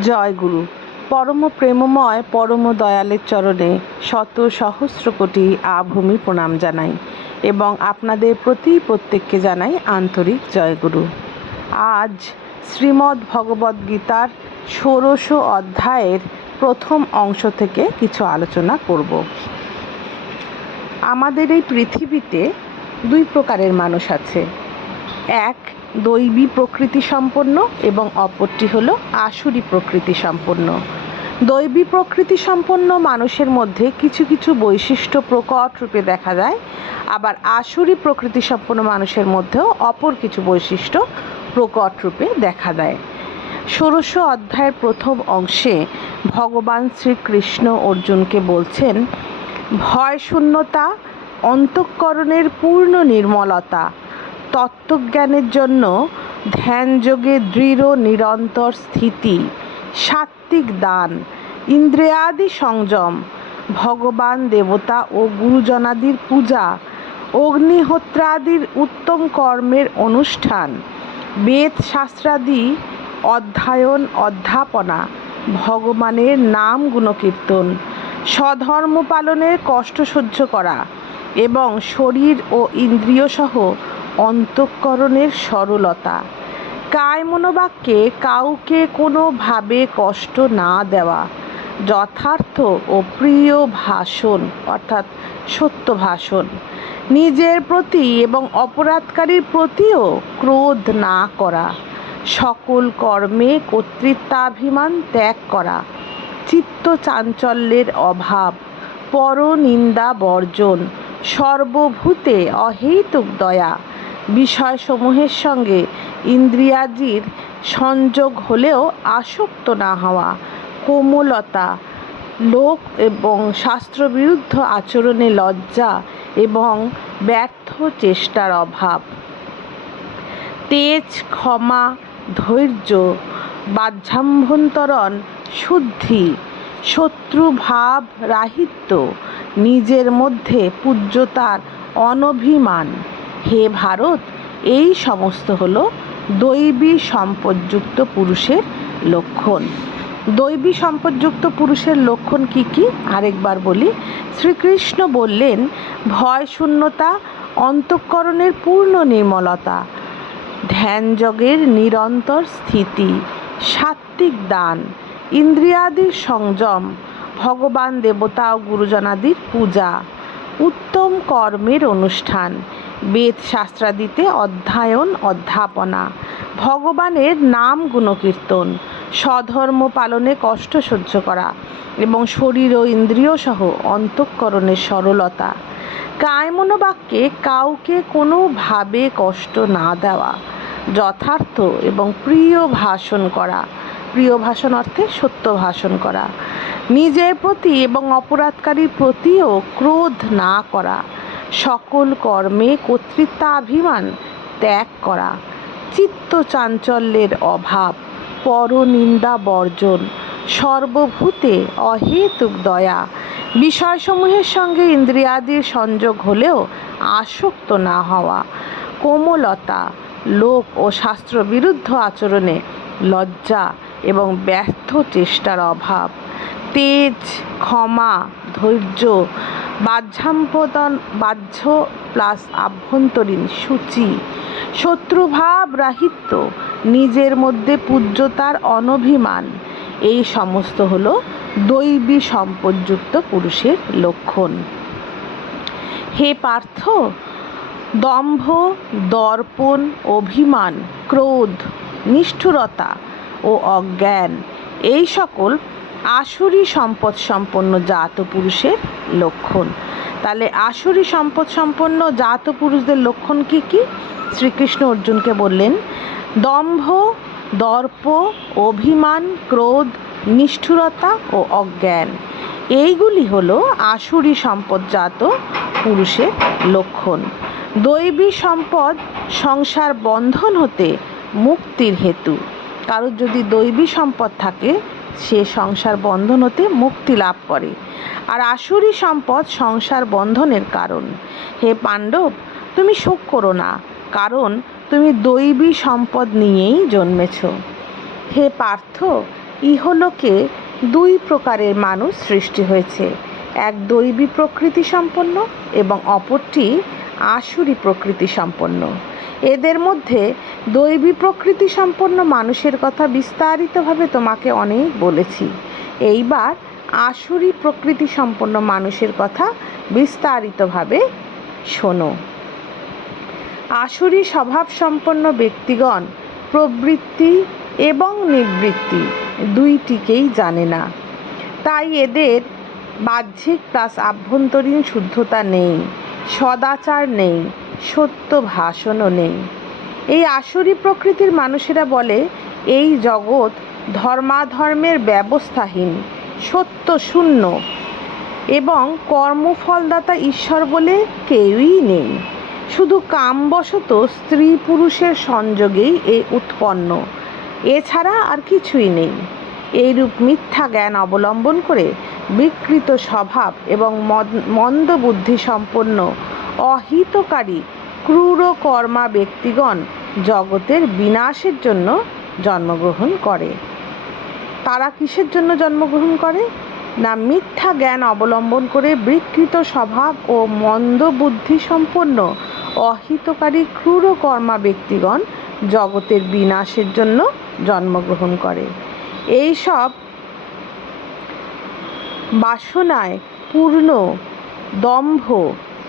জয় গুরু পরম প্রেমময়, পরম দয়ালের চরণে শত সহস্র কোটি আভূমি প্রণাম জানাই এবং আপনাদের প্রতি প্রত্যেককে জানাই আন্তরিক জয়গুরু। আজ শ্রীমদ্ ভগবদ্ গীতার ষোড়শ অধ্যায়ের প্রথম অংশ থেকে কিছু আলোচনা করব। আমাদের এই পৃথিবীতে দুই প্রকারের মানুষ আছে। এক দৈবী প্রকৃতি সম্পন্ন এবং অপরটি হল আসুরি প্রকৃতি সম্পন্ন। দৈবী প্রকৃতি সম্পন্ন মানুষের মধ্যে কিছু কিছু বৈশিষ্ট্য প্রকট রূপে দেখা যায়। আবার আসুরি প্রকৃতি সম্পন্ন মানুষের মধ্যেও অপর কিছু বৈশিষ্ট্য প্রকট রূপে দেখা দেয় ষোড়শ অধ্যায়ের প্রথম অংশে ভগবান শ্রীকৃষ্ণ অর্জুনকে বলছেন, ভয় শূন্যতা, অন্তঃকরণের পূর্ণ নির্মলতা তত্ত্বজ্ঞানের জন্য ধ্যানযোগে দৃঢ়, নিরন্তর স্থিতি, সাত্ত্বিক দান, ইন্দ্রিয়াদি সংযম, ভগবান, দেবতা ও গুরুজনাদির পূজা, অগ্নিহোত্রাদির উত্তম কর্মের অনুষ্ঠান বেদ শাস্ত্রাদি অধ্যয়ন, অধ্যাপনা, ভগবানের নাম গুণকীর্তন, স্বধর্ম পালনের কষ্ট সহ্য করা এবং শরীর ও ইন্দ্রিয়সহ অন্তঃকরণের সরলতা। কায় মনোবাক্যে কাউকে কোনোভাবে কষ্ট না দেওয়া, যথার্থ ও প্রিয় ভাষণ, অর্থাৎ সত্য ভাষণ। নিজের প্রতি এবং অপরাধকারীর প্রতিও ক্রোধ না করা, সকল কর্মে কর্তৃত্বাভিমান ত্যাগ করা চিত্ত চাঞ্চল্যের অভাব, পরনিন্দা বর্জন, সর্বভূতে অহেতুক দয়া বিষয়সমূহের সঙ্গে ইন্দ্রিয়াজির সংযোগ হলেও আসক্ত না হওয়া, কোমলতা, লোক এবং শাস্ত্রবিরুদ্ধ আচরণে লজ্জা এবং ব্যর্থ চেষ্টার অভাব। তেজ, ক্ষমা, ধৈর্য, বাহ্যাভ্যন্তরণ, শুদ্ধি শত্রুভাব রাহিত্য নিজের মধ্যে পূজ্যতার অনভিমান। হে ভারত, এই সমস্ত হল দৈবী সম্পদযুক্ত পুরুষের লক্ষণ। দৈবী সম্পদযুক্ত পুরুষের লক্ষণ কি কি? আরেকবার বলি, শ্রীকৃষ্ণ বললেন, ভয় শূন্যতা, অন্তঃকরণের পূর্ণ নির্মলতা ধ্যানযোগের নিরন্তর স্থিতি, সাত্ত্বিক দান, ইন্দ্রিয়াদির সংযম, ভগবান দেবতা ও গুরুজনাদির পূজা, উত্তম কর্মের অনুষ্ঠান বেদ শাস্ত্রাদিতে অধ্যায়ন, অধ্যাপনা। ভগবানের নাম গুণকীর্তন, স্বধর্ম পালনে কষ্ট সহ্য করা এবং শরীর ও ইন্দ্রিয় সহ অন্তঃকরণের সরলতা। কায়মনোবাক্যে কাউকে কোনোভাবে কষ্ট না দেওয়া, যথার্থ এবং প্রিয় ভাষণ করা। প্রিয় ভাষণ অর্থে সত্য ভাষণ করা। নিজের প্রতি এবং অপরাধকারীর প্রতিও ক্রোধ না করা। সকল কর্মে কর্তৃত্বাভিমান ত্যাগ করা। চিত্ত চাঞ্চল্যের অভাব, পরনিন্দা বর্জন, সর্বভূতে অহেতুক দয়া। বিষয়সমূহের সঙ্গে ইন্দ্রিয়াদির সংযোগ হলেও আসক্ত না হওয়া। কোমলতা, লোক ও শাস্ত্র বিরুদ্ধ আচরণে লজ্জা এবং ব্যর্থ চেষ্টার অভাব। তেজ, ক্ষমা, ধৈর্য বাহ্যাম্পদন, বাহ্য প্লাস আভ্যন্তরীণ সূচি। শত্রুভাব রাহিত্য, নিজের মধ্যে পূজ্যতার অনভিমান। এই সমস্ত হল দৈবী সম্পদযুক্ত পুরুষের লক্ষণ। হে পার্থ, দম্ভ, দর্পণ, অভিমান, ক্রোধ, নিষ্ঠুরতা ও অজ্ঞান, এই সকল আসুরি সম্পদ সম্পন্ন জাত পুরুষের লক্ষণ। তাহলে আসুরি সম্পদ সম্পন্ন জাত পুরুষদের লক্ষণ কি কি? শ্রীকৃষ্ণ অর্জুনকে বললেন, দম্ভ, দর্প, অভিমান, ক্রোধ, নিষ্ঠুরতা ও অজ্ঞান। এইগুলি হলো আসুরি সম্পদজাত পুরুষের লক্ষণ। দৈবী সম্পদ সংসার বন্ধন হতে মুক্তির হেতু। কারোর যদি দৈবী সম্পদ থাকে সে সংসার বন্ধন হতে মুক্তি লাভ করে। আর আসুরি সম্পদ সংসার বন্ধনের কারণ। হে পাণ্ডব, তুমি শোক করো না, কারণ তুমি দৈবী সম্পদ নিয়েই জন্মেছ। হে পার্থ, ইহলোকে দুই প্রকারের মানুষ সৃষ্টি হয়েছে, এক দৈবী প্রকৃতি সম্পন্ন এবং অপরটি আসুরি প্রকৃতি সম্পন্ন। এদের মধ্যে দৈবী প্রকৃতি সম্পন্ন মানুষের কথা বিস্তারিতভাবে তোমাকে অনেক বলেছি। এইবার আসুরি প্রকৃতি সম্পন্ন মানুষের কথা বিস্তারিতভাবে শোনো। আসুরি স্বভাব সম্পন্ন ব্যক্তিগণ প্রবৃত্তি এবং নিবৃত্তি দুইটিকেই জানে না। তাই এদের বাহ্যিক প্লাস আভ্যন্তরীণ শুদ্ধতা নেই, সদাচার নেই সত্য ভাষণও নেই। এই আসরি প্রকৃতির মানুষেরা বলে, এই জগৎ ধর্মাধর্মের ব্যবস্থাহীন, সত্য শূন্য এবং কর্মফলদাতা ঈশ্বর বলে কেউই নেই। শুধু কামবশত স্ত্রী পুরুষের সংযোগেই এ উৎপন্ন। এছাড়া আর কিছুই নেই। এইরূপ মিথ্যা জ্ঞান অবলম্বন করে বিকৃত স্বভাব এবং মন্দ বুদ্ধি সম্পন্ন অহিতকারী ক্রূর কর্মা ব্যক্তিগণ জগতের বিনাশের জন্য জন্মগ্রহণ করে। তারা কিসের জন্য জন্মগ্রহণ করে? না মিথ্যা জ্ঞান অবলম্বন করে বিকৃত স্বভাব ও মন্দ বুদ্ধি সম্পন্ন অহিতকারী ক্রূর কর্মা ব্যক্তিগণ জগতের বিনাশের জন্য জন্মগ্রহণ করে। এই সব বাসনায় পূর্ণ দম্ভ,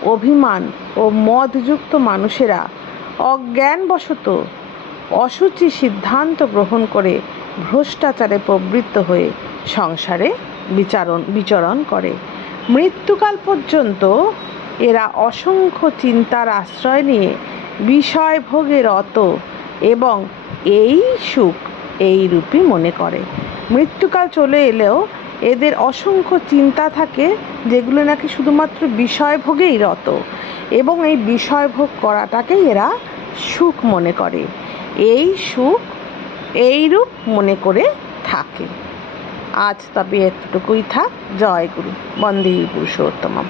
অভিমান ও মদযুক্ত মানুষেরা অজ্ঞানবশত অসুচি সিদ্ধান্ত গ্রহণ করে ভ্রষ্টাচারে প্রবৃত্ত হয়ে সংসারে বিচারণ, বিচরণ করে। মৃত্যুকাল পর্যন্ত এরা অসংখ্য চিন্তার আশ্রয় নিয়ে বিষয় ভোগে রত এবং এই সুখ এই রূপই মনে করে। মৃত্যুকাল চলে এলেও এদের অসংখ্য চিন্তা থাকে, যেগুলো নাকি শুধুমাত্র বিষয়ভোগেই রত এবং এই বিষয়ভোগ করাটাকেই এরা সুখ মনে করে। এই সুখ এইরূপ মনে করে থাকে। আজ তবে এতটুকুই থাক। জয় গুরু। বন্দে পুরুষোত্তমম।